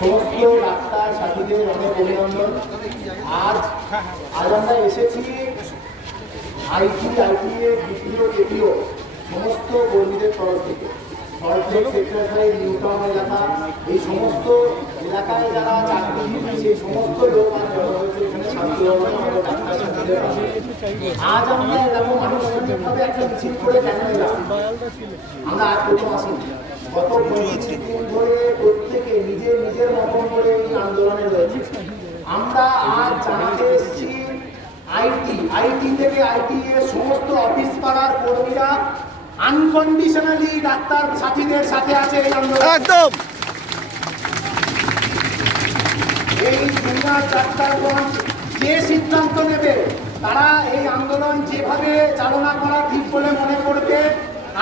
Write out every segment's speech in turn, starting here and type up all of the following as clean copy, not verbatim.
সমস্ত ডাক্তার সাথীদের অনেক অভিনন্দন। আজ আমরা এসেছি আইটিএ বিপিও কেপিও সমস্ত কর্মীদের তরফ থেকে সল্টলেক সেক্টর নিউটাউন এলাকা, এই সমস্ত এলাকায় যারা চাকরিজীবী সেই সমস্ত লোক আজ জড়ো হয়েছে এখানে আজ আমরা এরকম আনুষ্ঠানিকভাবে একটা মিছিল করে কেন এলাম? আমরা আজ প্রথম আসিনি, গত 25 দিন ধরে প্রত্যেকে নিজের নিজের মতন করে এই আন্দোলনে রয়েছে। আমরা আজ জানাতে এসেছি আইটি থেকে আইটিএ সমস্ত অফিস পাড়ার কর্মীরা আনকন্ডিশনালি ডাক্তার সাথীদের সাথে আছে এই আন্দোলন। একদম এই দুনিয়ার ডাক্তারগণ যে সিদ্ধান্ত নেবে তারা এই আন্দোলন যেভাবে চালনা করা ঠিক বলে মনে করবে,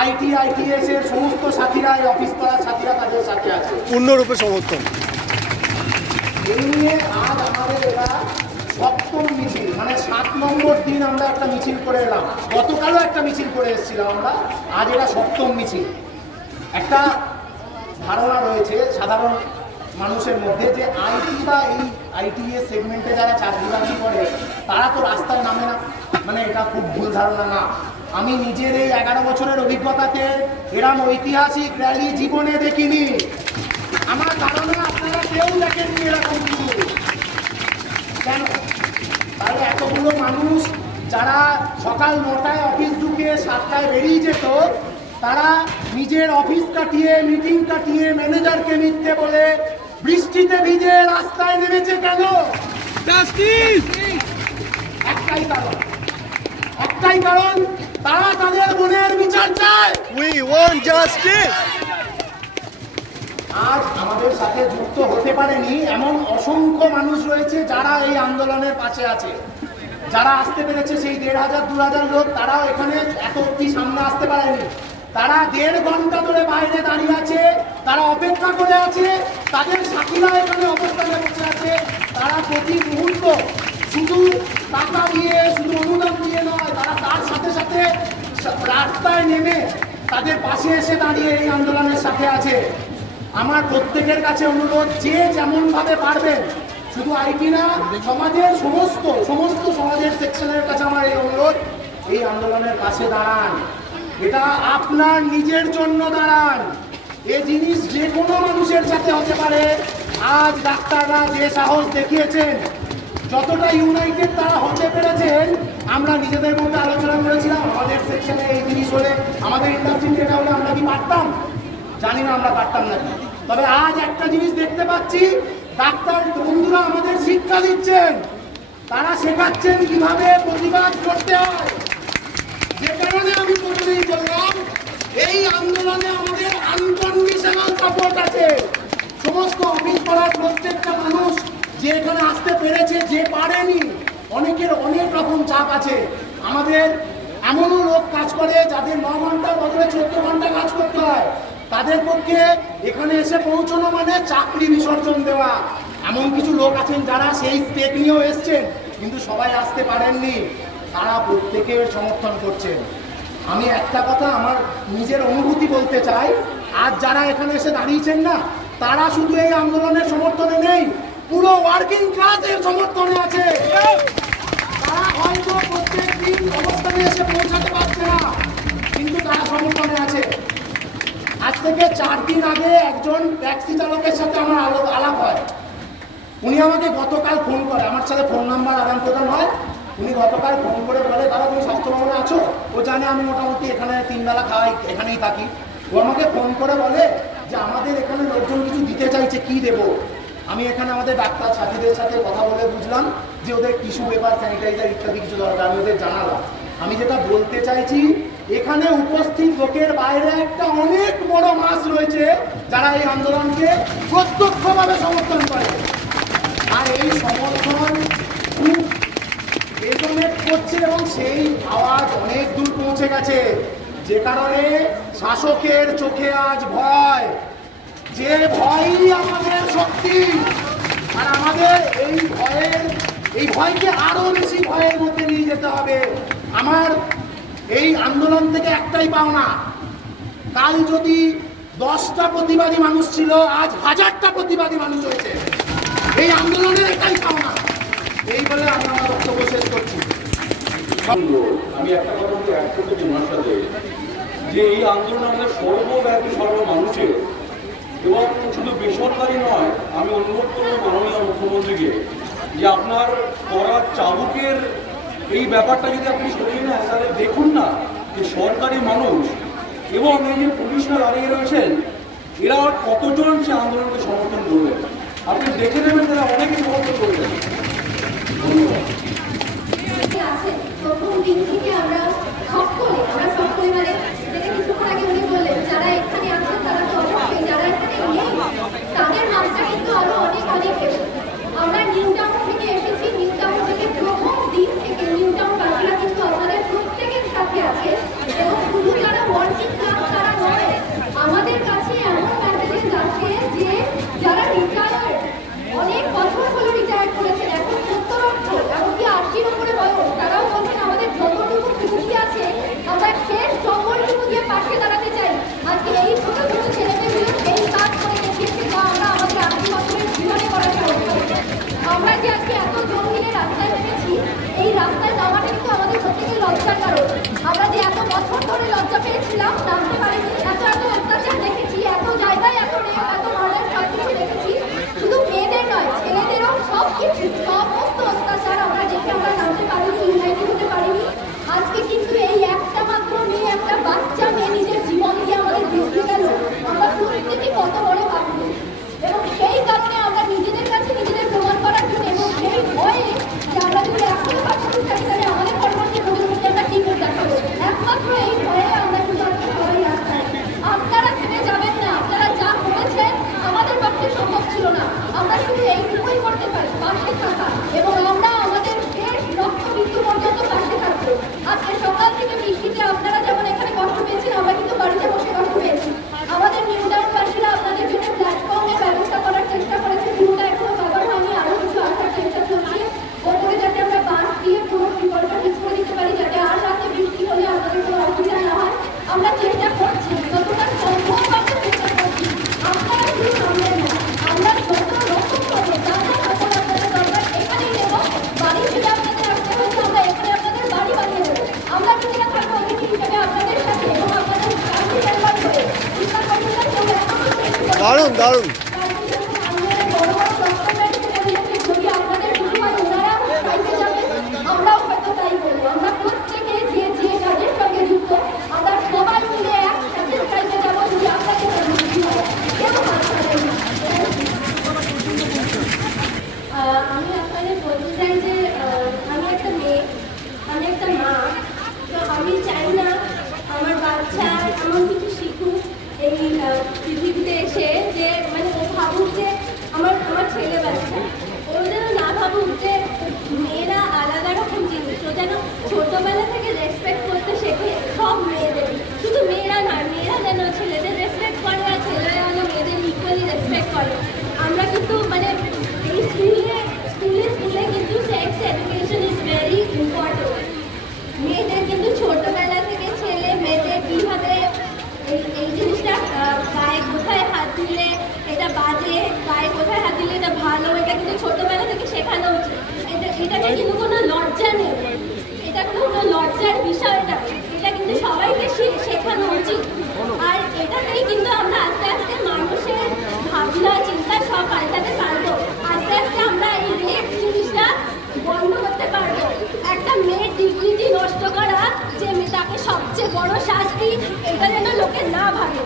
আইটিএস এর সমস্ত সাথীরা, এই অফিস পাড়ার সাথীরা তাদের সাথে আছে, পূর্ণরূপে সমর্থন। এই নিয়ে আজ আমাদের এটা সপ্তম মিছিল, মানে 7 নম্বর দিন আমরা একটা মিছিল করে এলাম। গতকালও একটা মিছিল করে এসেছিলাম আমরা, আজ এটা সপ্তম মিছিল। একটা ধারণা রয়েছে সাধারণ মানুষের মধ্যে যে আইটি বা এই আইটিএস সেগমেন্টে যারা চাকরি বাকরি করে তারা তো রাস্তায় নামে না, মানে এটা খুব ভুল ধারণা না। আমি নিজের এই 11 বছরের অভিজ্ঞতাতে এরম ঐতিহাসিক র্যালি জীবনে দেখিনি। আমার ধারণা আপনারা কেউ দেখেননি এরকম কিছু। কেন? তাহলে এতগুলো মানুষ যারা সকাল 9টায় অফিস ঢুকে 7টায় বেরিয়ে যেত, তারা নিজের অফিস কাটিয়ে, মিটিং কাটিয়ে, ম্যানেজারকে মিথ্যে বলে বৃষ্টিতে ভিজে রাস্তায় নেমেছে কেন? একটাই কারণ, তারা তাদের বোনের বিচার চায়। We want justice. আজ আমাদের সাথে যুক্ত হতে পারেনি এমন অসংখ্য মানুষ রয়েছে যারা এই আন্দোলনের পাশে আছে। যারা আসতে পেরেছে সেই 1500-2000 লোক, তারাও এখানে এত অব্দি সামনে আসতে পারেনি। তারা 1.5 ঘন্টা ধরে বাইরে দাঁড়িয়ে আছে, তারা অপেক্ষা করে আছে, তাদের সাথীরা এখানে অবস্থানে বসে আছে। তারা প্রতি মুহূর্ত শুধু টাকা দিয়ে, শুধু অনুদান দিয়ে নয়, তারা তার সাথে সাথে রাস্তায় নেমে তাদের পাশে এসে দাঁড়িয়ে এই আন্দোলনের সাথে আছে। আমার প্রত্যেকের কাছে অনুরোধ, যে যেমন ভাবে পারবেন, শুধু আইটি না, সমাজের সমস্ত সমাজের সেকশনের কাছে আমার এই অনুরোধ, এই আন্দোলনের পাশে দাঁড়ান। এটা আপনার নিজের জন্য দাঁড়ান। এই জিনিস যে কোনো মানুষের সাথে হতে পারে। আজ ডাক্তাররা যে সাহস দেখিয়েছেন, যতটা ইউনাইটেড তারা হতে পেরেছেন, আমরা নিজেদের মধ্যে আলোচনা করেছিলাম আমাদের সেকশনে এই জিনিস হলে, আমাদের ইন্ডাস্ট্রিতে এটা হলে আমরা কি পারতাম? জানি না আমরা পারতাম নাকি। তবে আজ একটা জিনিস দেখতে পাচ্ছি, ডাক্তার বন্ধুরা আমাদের শিক্ষা দিচ্ছেন, তারা শেখাচ্ছেন কিভাবে প্রতিবাদ করতে হয়। যে কারণে আমি প্রথমেই বললাম, এই আন্দোলনে আমাদের আনকন্ডিশনাল সাপোর্ট আছে। সমস্ত অফিস পাড়ার প্রত্যেকটা মানুষ যে এখানে আসতে পেরেছে, যে পারেনি, অনেকের অনেক রকম চাপ আছে। আমাদের এমনও লোক কাজ করে যাদের 9 ঘন্টার বদলে 14 ঘন্টা কাজ করতে হয়। তাদের পক্ষে এখানে এসে পৌঁছানো মানে চাকরি বিসর্জন দেওয়া। এমন কিছু লোক আছেন যারা সেই স্টেপ নিয়েও এসছেন, কিন্তু সবাই আসতে পারেননি। তারা প্রত্যেকের সমর্থন করছেন। আমি একটা কথা আমার নিজের অনুভূতি বলতে চাই, আজ যারা এখানে এসে দাঁড়িয়েছেন না, তারা শুধু এই আন্দোলনের সমর্থনে নেই, পুরো ওয়ার্কিং ক্লাসের সমর্থনে আছে। তারা হয়তো প্রত্যেক দিন অবস্থানে এসে পৌঁছাতে পারছে না, কিন্তু তারা সমর্থনে আছে। আজ থেকে 4 দিন আগে একজন ট্যাক্সি চালকের সাথে আমার আলাপ হয়। উনি আমাকে গতকাল ফোন করে, আমার সাথে ফোন নাম্বার আদান প্রদান হয়। উনি গতকাল ফোন করে বলে, দাদা তুমি স্বাস্থ্য ভবনে আছো? ও জানে আমি মোটামুটি এখানে 3 বেলা খাওয়াই, এখানেই থাকি। ও আমাকে ফোন করে বলে যে আমাদের এখানে লোকজন কিছু দিতে চাইছে, কি দেব? আমি এখানে আমাদের ডাক্তার সাথীদের সাথে কথা বলে বুঝলাম যে ওদের টিস্যু পেপার, স্যানিটাইজার ইত্যাদি কিছু দরকার। আমি ওদের জানালাম। আমি যেটা বলতে চাইছি, এখানে উপস্থিত লোকের বাইরে একটা অনেক বড় মাস রয়েছে যারা এই আন্দোলনকে প্রত্যক্ষভাবে সমর্থন করে। আর এই সমর্থন খুব রেজোনেট করছে এবং সেই আওয়াজ অনেক দূর পৌঁছে গেছে, যে কারণে শাসকের চোখে আজ ভয়। যে ভয়ই আমাদের শক্তি। আর আমাদের এই ভয়কে আরো বেশি ভয়ের মধ্যে নিয়ে যেতে হবে। আমার এই আন্দোলন থেকে একটাই পাওনা, কাল যদি 10টা প্রতিবাদী মানুষ ছিল, আজ 1000টা প্রতিবাদী মানুষ হয়েছে। এই আন্দোলনের এটাই কামনা। এই বলে আমি আমার বক্তব্য শেষ করছি। আমি একটা কথা বলতে এক করতে তোমার সাথে, যে এই আন্দোলন আমাদের সর্বব্যাপী সর্ব মানুষের, এবং শুধু বেসরকারি নয়। আমি অনুরোধ করবো মাননীয় মুখ্যমন্ত্রীকে যে আপনার করার চাবুকের এই ব্যাপারটা যদি আপনি সরিয়ে নেন, তাহলে দেখুন না যে সরকারি মানুষ এবং এই যে পুলিশরা দাঁড়িয়ে রয়েছেন, এরা কতজন সে আন্দোলনকে সমর্থন করবেন। আপনি দেখে নেবেন তারা অনেকে সমর্থন করবেন। ধন্যবাদ। প্রথম দিন থেকে আমরা সকলে মানে যেটা কিছুক্ষণ আগে উনি বললেন, যারা এখানে আছেন তারা তো অবশ্যই, যারা এখানে নেই তাদের মাত্রা কিন্তু আরো অনেক অনেক বেশি। আমরা নিউ টাউন থেকে এসেছি, নিউ টাউন থেকে প্রথম দিন থেকে নিউ টাউন বাসীরা কিন্তু আমাদের প্রত্যেকের সাথে আছে, এবং শুধু যারা ওয়ার্কিং ক্লাস তারা নয়, আমাদের কাছে এমন মেসেজেস আছে যে যারা রিটায়ার্ড, অনেক বছর হলো রিটায়ার করেছেন, এখন 70 এমনকি 80-র উপরে বয়স, তারাও বলছেন আমাদের যতটুকু শক্তি আছে আমরা শেষ জঙ্গলটুকু দিয়ে পাশে দাঁড়াতে চাই। আজকে এই ছোট ছোট ছেলেমেয়েগুলো এই কাজ করে দেখিয়েছে যা আমরা আমাদের 80 বছরের জীবনে করার সাহস পাইনি। আমরা যে আজকে এত জোর মিলে রাস্তায় নেমেছি, এই রাস্তায় নামাটা কিন্তু আমাদের প্রত্যেকের লজ্জার কারণ। আমরা যে এত বছর ধরে লজ্জা পেয়েছিলাম, নামতে পারিনি, এত এত অত্যাচার দেখেছি, এত জায়গায় এত রেপ, এত মার্ডার, সব কিছু দেখেছি। শুধু মেয়েদের নয়, ছেলেদেরও সব কিছু, সমস্ত অত্যাচার আমরা দেখে আমরা নামতে পারিনি, ইউনাইটেড হতে পারিনি। আজকে কিন্তু এই একটা মাত্র মেয়ে, একটা বাচ্চা মেয়ে নিজের জীবন দিয়ে আমাদের বুঝতে গেল আমরা প্রত্যেকে কত বড় পাবো, এবং সেই কারণে আমরা নিজেদের কাছে নিজেদের প্রমাণ করার জন্য, এবং সেই ভয়ে যে আমরা যদি এখনো পাঠাতে থাকি তাহলে আমাদের পরবর্তী প্রজন্মকে আমরা কি করে দেখাবো, একমাত্র এই ভয়ে আমরা কিন্তু আজকে সবাই রাস্তায়। আপনারা থেমে যাবেন না, আপনারা যা করেছেন আমাদের পক্ষে সম্ভব ছিল না, আমরা শুধু এইটুকুই করতে পারি, পাশে থাকা, এবং আমরা আমাদের শেষ রক্ত মৃত্যু পর্যন্ত পাশে থাকবো। আজকে সকাল থেকে বৃষ্টিতে আপনারা যেমন এখানে কষ্ট পেয়েছেন, আমরা কিন্তু বাড়িতে বসে কষ্ট পেয়েছি। আমাদের নিউ টাউনবাসীরা আপনাদের জন্য প্ল্যাটফর্মের ব্যবস্থা করার চেষ্টা করেছে, পুরোটা এখনো কভার হয়নি, আরও কিছু আসার চেষ্টা চলছে। ওপরে যাতে আমরা বাঁশ দিয়ে পুরো বিকল্প ঠিক করে দিতে পারি, যাতে আর রাতে বৃষ্টি হলে আমাদের কোনো অসুবিধা না হয়, আমরা চেষ্টা করছি, যতটা সম্ভব আমরা চেষ্টা করছি। আপনারা শুধু সামনে না, আমরা যত রকম করবো, যা যা সাপোর্ট আপনাদের দরকার এখানেই নেবো। বাড়ি ছেড়ে আপনাদের আসতে হচ্ছে, আমরা এখানে আপনাদের বাড়ি বানিয়ে দেবো। আমরা নিজেরা থাকবো অতিথি হিসেবে আপনাদের সাথে, এবং আপনাদের ফ্যামিলি মেম্বার হয়ে চিন্তা করবেন না কেউ এখনো চেষ্টা করবে। দারুণ দারুণ। যদি আপনাদের কিছু হয় ওনারা চাইতে যাবেন, আমরাও হয়তো তাই বলবো। আমরা প্রত্যেকে যে যে কাজের সঙ্গে যুক্ত, আমরা সবাই মিলে একসাথে চাইতে যাবো যদি আপনাদের কিছু হয়, কেউ হাত ছাড়বেন না। আমি আপনাদের বলতে চাই যে আমি একটা মেয়ে, আমি একটা মা, তো আমি চাই না আমার বাচ্চা এমন কিছু শিখুক এই পৃথিবীতে এসে যে মানে ও ভাবুক যে আমার ছেলে বাচ্চা, ও যেন না ভাবুক যে মেয়েরা আলাদা রকম জিনিস, ও যেন ছোটবেলা থেকে রেসপেক্ট করতে শেখে সব মেয়েদের, শুধু মেয়েরা নয়, মেয়েরা যেন ছেলেদের রেসপেক্ট করে আর ছেলেরা যেন মেয়েদের ইকুয়ালি রেসপেক্ট করে। আমরা কিন্তু মানে এই স্কুলে কিন্তু sex education is very important. মেয়েদের কিন্তু ছোটবেলা থেকে ছেলে মেয়েদের কীভাবে এই জিনিসটা গায়ে কোথায় হাত দিলে এটা বাজে, গায়ে কোথায় হাত দিলে এটা ভালো, এটা কিন্তু ছোটবেলা থেকে শেখানো উচিত। এটাকে কিন্তু কোনো লজ্জা নেই, এটা কোনো লজ্জার বিষয় না, এটা কিন্তু সবাইকে শেখানো উচিত। আর এটাতেই কিন্তু আমরা আস্তে আস্তে মানুষের ভাবনা চিন্তা সব পাল্টাতে পারবো। আস্তে আস্তে আমরা এই রেপ জিনিসটা বন্ধ করতে পারবো। একটা মেয়ের ডিগনিটি নষ্ট করা যে তাকে সবচেয়ে বড় শাস্তি, এটা যেন লোকে না ভাবে,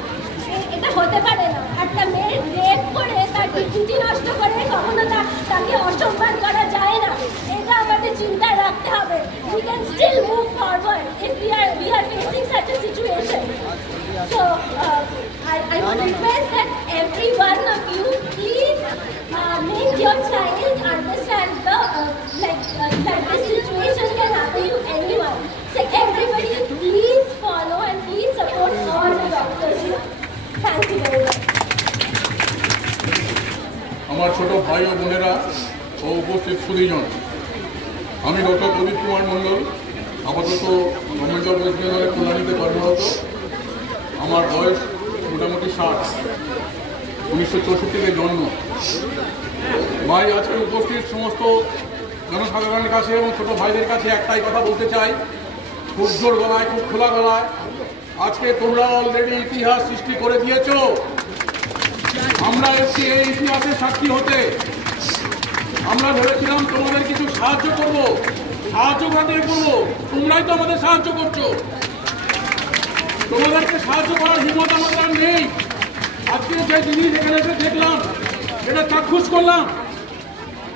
এটা হতে পারে না। একটা মেয়ের রেপ করে তার ডিগনিটি নষ্ট করে কখনো তাকে অসম্মান করা যায় না, এটা আমাদের চিন্তায় রাখতে হবে। We can still move forward if we are facing such a situation. So I would request that every one of you please make your child understand that this situation can happen to anyone. So everybody please follow and please support all the doctors here. Thank you very much. আমার ছোট ভাই ও বোনেরা ও উপস্থিত সুদীজন, আমি doctor প্রদীপ কুমার মণ্ডল, আপাতত government of West বেঙ্গলের কল্যাণীতে কর্মরত। আমার বয়স মোটামুটি 60, 1964 জন্ম। ভাই আজকে উপস্থিত সমস্ত জনসাধারণের কাছে এবং ছোট ভাইদের কাছে একটাই কথা বলতে চাই, খুব জোর গলায়, খুব খোলা গলায়, আজকে তোমরা অলরেডি ইতিহাস সৃষ্টি করে দিয়েছ। আমরা এসেছি এই ইতিহাসের সাক্ষী হতে। আমরা ভেবেছিলাম তোমাদের কিছু সাহায্য করব, সাহায্য কাদের করবো? তোমরাই তো আমাদের সাহায্য করছো। তোমাদেরকে সাহায্য করার হিম্মত আমাদের আর নেই। আজকে যে জিনিস এখানে এসে দেখলাম, এটা চাক্ষুষ করলাম।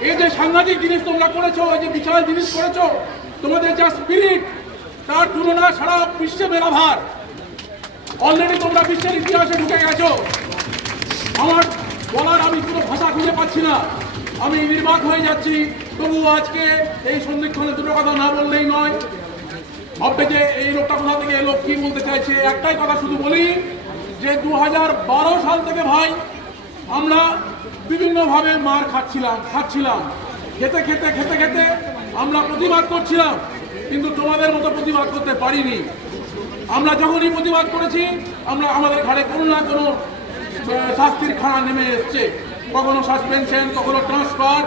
এই যে সাংঘাতিক জিনিস তোমরা করেছো, এই যে বিশাল জিনিস করেছো, তোমাদের যা স্পিরিট, তার তুলনা সারা বিশ্বে বেড়াভার। অলরেডি তোমরা বিশ্বের ইতিহাসে ঢুকে গেছো। আমার বলার আমি কোনো ভাষা খুঁজে পাচ্ছি না, আমি নির্বাক হয়ে যাচ্ছি। তবুও আজকে এই সন্ধিক্ষণে দুটো কথা না বললেই নয়। ভাববে যে এই লোকটা কোথা থেকে এলো, কি বলতে চাইছে। একটাই কথা শুধু বলি যে 2012 সাল থেকে ভাই আমরা বিভিন্নভাবে মার খাচ্ছিলাম, খেতে খেতে খেতে খেতে আমরা প্রতিবাদ করছিলাম, কিন্তু তোমাদের মতো প্রতিবাদ করতে পারিনি। আমরা যখনই প্রতিবাদ করেছি, আমরা আমাদের ঘাড়ে কোনো না কোনো শাস্তির খাড়া নেমে এসছে। কখনো সাসপেনশন, কখনো ট্রান্সফার,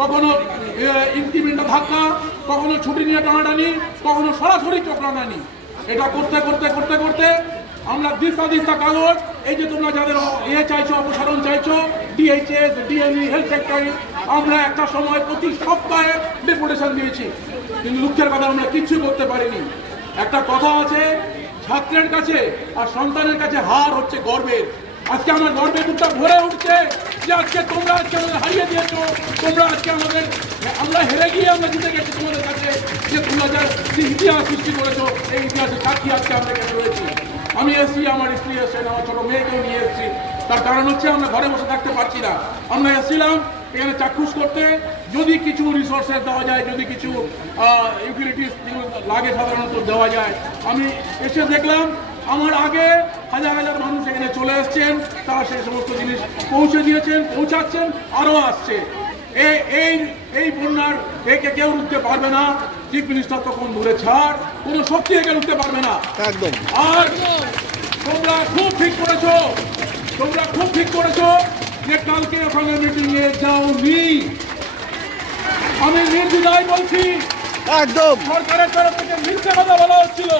কখনো ইনক্রিমেন্ট ধাক্কা, কখনো ছুটি নিয়ে টানাটানি, কখনো সরাসরি চক্রানানি। এটা করতে করতে করতে করতে আমরা দিস্তা কাগজ, এই যে তোমরা যাদের চাইছো, অপসারণ চাইছো, ডিএইচএস, ডিএমই, হেলথ সেক্টরে, আমরা একটা সময় প্রতি সপ্তাহে ডেপুটেশন দিয়েছি, কিন্তু দুঃখের কথা আমরা কিচ্ছু করতে পারিনি। একটা কথা আছে, ছাত্রের কাছে আর সন্তানের কাছে হার হচ্ছে গর্বের। আজকে আমার গর্বের বুকটা ভরে উঠছে যে আজকে তোমরা আজকে আমাদের হারিয়ে দিয়েছো। তোমরা আজকে আমরা হেরে গিয়ে আমরা জিতে গেছি তোমাদের কাছে, যে তোমরা যে ইতিহাস সৃষ্টি করেছো, এই ইতিহাসের সাক্ষী আজকে আমরা এখানে রয়েছি। আমি এসেছি, আমার স্ত্রী এসেছেন, আমার ছোটো মেয়েকেও নিয়ে এসেছি। তার কারণ হচ্ছে আমরা ঘরে বসে থাকতে পারছি না। আমরা এসেছিলাম এখানে চাক্ষুষ করতে, যদি কিছু রিসোর্সেস দেওয়া যায়, যদি কিছু ইউটিলিটিস লাগে সাধারণত দেওয়া যায়। আমি এসে দেখলাম আমার আগে হাজার হাজার মানুষ এখানে চলে এসছেন, তারা সেই সমস্ত জিনিস পৌঁছে দিয়েছেন, পৌঁছাচ্ছেন, আরও আসছে। এই বন্যার একে কেউ রুখতে পারবে না। চিফ মিনিস্টার তখন দূরে ছাড়, কোনো শক্তি একে রুখতে পারবে না। একদম। আর তোমরা খুব ঠিক করেছো যে কালকে ওখানে মিটিংয়ে যাওনি। আমি নির্দ্বিধায় বলছি, একদম। সরকারের তরফ থেকে মিথ্যে কথা বলা হচ্ছিল,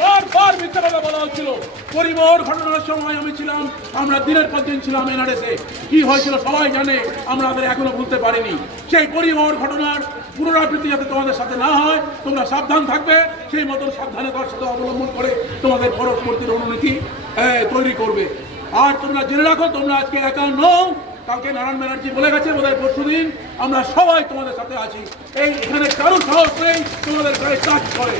বারবার মিথ্যে কথা বলা হচ্ছিল। পরিবহন ঘটনার সময় আমি ছিলাম, আমরা দিনের পর দিন ছিলাম এনআরএসে। কি হয়েছিল সবাই জানে, আমরা তাদের এখনো ভুলতে পারিনি। সেই পরিবহন ঘটনার পুনরাবৃত্তি যাতে তোমাদের সাথে না হয়, তোমরা সাবধান থাকবে, সেই মতন সাবধানতার সাথে অবলম্বন করে তোমাদের পরবর্তী রণনীতি তৈরি করবে। আর তোমরা জেনে রাখো, তোমরা আজকে একা নও। কালকে নারায়ণ ব্যানার্জি বলে গেছে, বোধহয় পরশুদিন, আমরা সবাই তোমাদের সাথে আছি। এখানে কারো সাহস নেই তোমাদের গায়ে কাজ করে।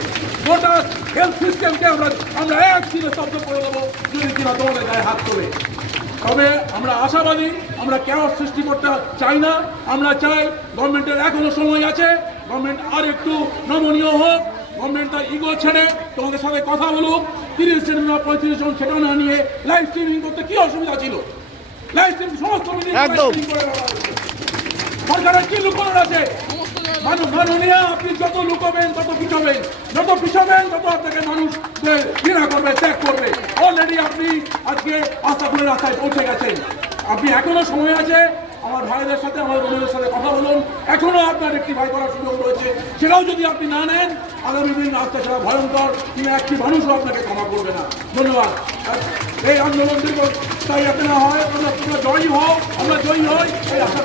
গোটা হেলথ সিস্টেমকে আমরা একদিনে স্তব্ধ করে দেবো যদি কিনা তোমাদের গায়ে হাত তোলে। তবে আমরা আশাবাদী, আমরা কেউ সৃষ্টি করতে চাই না। আমরা চাই গভর্নমেন্টের এখনো সময় আছে, গভর্নমেন্ট আর একটু নমনীয় হোক, গভর্নমেন্ট তার ইগো ছেড়ে তোমাদের সাথে কথা বলুক। 30 জন না 35 জন সেটা না নিয়ে লাইভ স্ট্রিমিং করতে কি অসুবিধা ছিল? লাইভ স্ট্রিম সমস্ত সরকারের কি লুকোনোর আছে? মাননীয়, আপনি যত লুকোবেন তত পিছাবেন, যত পিছাবেন তত আপনাকে মানুষ ঘৃণা করবে, ত্যাগ করবে। অলরেডি আপনি আজকে আস্তাকুলের রাস্তায় পৌঁছে গেছেন। আপনি এখনো সময় আছে, আমার ভাইদের সাথে, আমার বোনদের সাথে কথা বলুন। এখনো আপনার রেকটিফাই করার সুযোগ রয়েছে। সেটাও যদি আপনি না নেন, আগামী দিন রাস্তা ছাড়া ভয়ঙ্কর, তিনি একটি মানুষও আপনাকে ক্ষমা করবে না। ধন্যবাদ। এই আন্দোলন দীর্ঘস্থায়ী যাতে না হয়, তোমরা জয়ী হও, আমরা জয়ী হই, এই আশা